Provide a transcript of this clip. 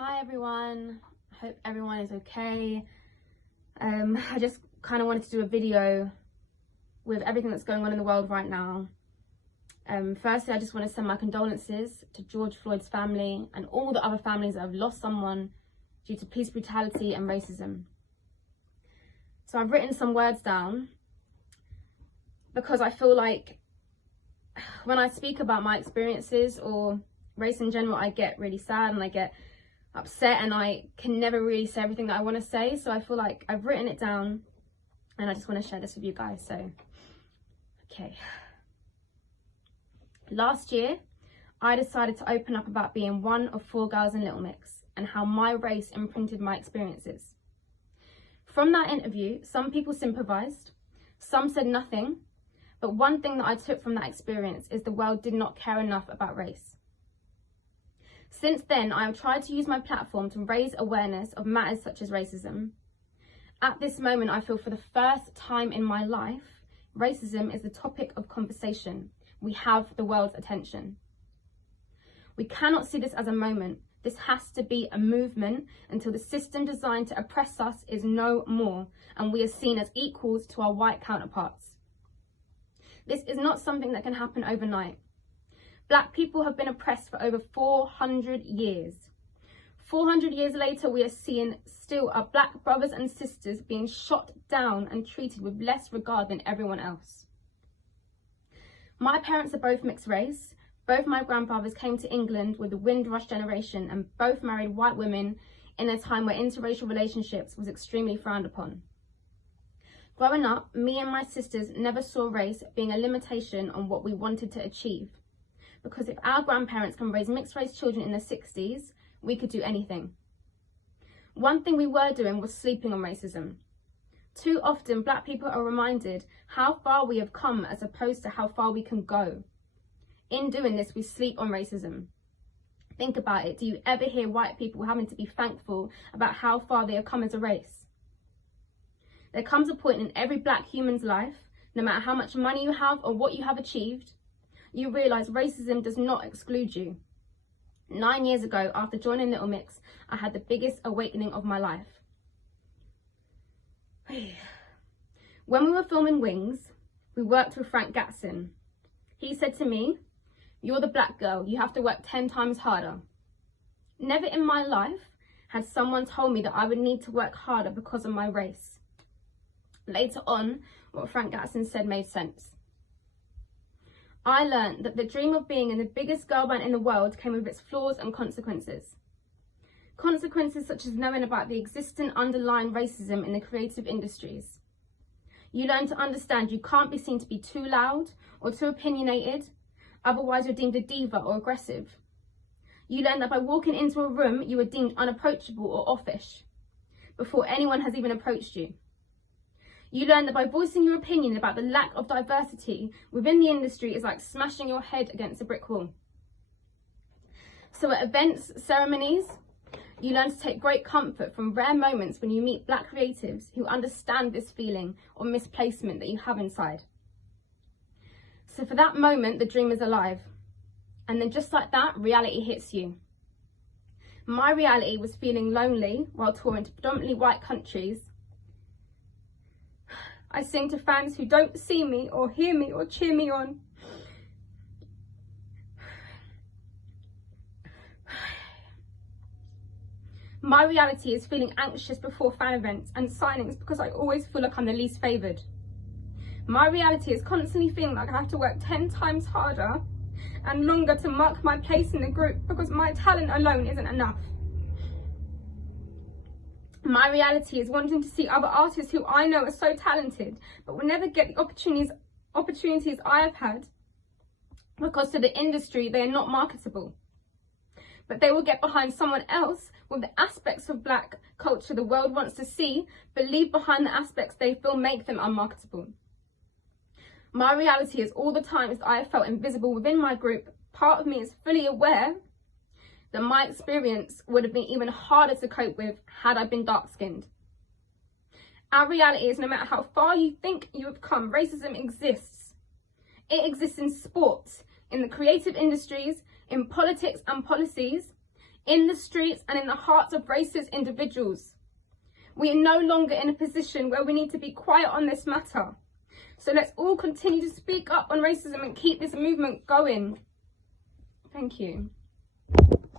Hi everyone, I hope everyone is okay. I just kind of wanted to do a video with everything that's going on in the world right now. Firstly, I just want to send my condolences to George Floyd's family and all the other families that have lost someone due to police brutality and racism. So I've written some words down because I feel like when I speak about my experiences or race in general, I get really sad and I get upset and I can never really say everything that I want to say. So I feel like I've written it down and I just want to share this with you guys. So, okay. Last year, I decided to open up about being one of 4 girls in Little Mix and how my race imprinted my experiences. From that interview, some people sympathised, some said nothing, but one thing that I took from that experience is the world did not care enough about race. Since then, I have tried to use my platform to raise awareness of matters such as racism. At this moment, I feel for the first time in my life, racism is the topic of conversation. We have the world's attention. We cannot see this as a moment. This has to be a movement until the system designed to oppress us is no more and we are seen as equals to our white counterparts. This is not something that can happen overnight. Black people have been oppressed for over 400 years. 400 years later, we are seeing still our black brothers and sisters being shot down and treated with less regard than everyone else. My parents are both mixed race. Both my grandfathers came to England with the Windrush generation and both married white women in a time where interracial relationships was extremely frowned upon. Growing up, me and my sisters never saw race being a limitation on what we wanted to achieve. Because if our grandparents can raise mixed race children in the 60s, we could do anything. One thing we were doing was sleeping on racism. Too often, black people are reminded how far we have come as opposed to how far we can go. In doing this, we sleep on racism. Think about it. Do you ever hear white people having to be thankful about how far they have come as a race? There comes a point in every black human's life, no matter how much money you have or what you have achieved, you realise racism does not exclude you. 9 years ago, after joining Little Mix, I had the biggest awakening of my life. When we were filming Wings, we worked with Frank Gatson. He said to me, "You're the black girl, you have to work 10 times harder." Never in my life had someone told me that I would need to work harder because of my race. Later on, what Frank Gatson said made sense. I learned that the dream of being in the biggest girl band in the world came with its flaws and consequences. Consequences such as knowing about the existing underlying racism in the creative industries. You learn to understand you can't be seen to be too loud or too opinionated, otherwise you're deemed a diva or aggressive. You learn that by walking into a room, you are deemed unapproachable or offish before anyone has even approached you. You learn that by voicing your opinion about the lack of diversity within the industry is like smashing your head against a brick wall. So at events, ceremonies, you learn to take great comfort from rare moments when you meet black creatives who understand this feeling or misplacement that you have inside. So for that moment, the dream is alive. And then just like that, reality hits you. My reality was feeling lonely while touring to predominantly white countries. I sing to fans who don't see me or hear me or cheer me on. My reality is feeling anxious before fan events and signings because I always feel like I'm the least favoured. My reality is constantly feeling like I have to work 10 times harder and longer to mark my place in the group because my talent alone isn't enough. My reality is wanting to see other artists who I know are so talented but will never get the opportunities I have had because to the industry they are not marketable. But they will get behind someone else with the aspects of black culture the world wants to see, but leave behind the aspects they feel make them unmarketable. My reality is all the times that I have felt invisible within my group, part of me is fully aware that my experience would have been even harder to cope with had I been dark-skinned. Our reality is no matter how far you think you have come, racism exists. It exists in sports, in the creative industries, in politics and policies, in the streets and in the hearts of racist individuals. We are no longer in a position where we need to be quiet on this matter. So let's all continue to speak up on racism and keep this movement going. Thank you.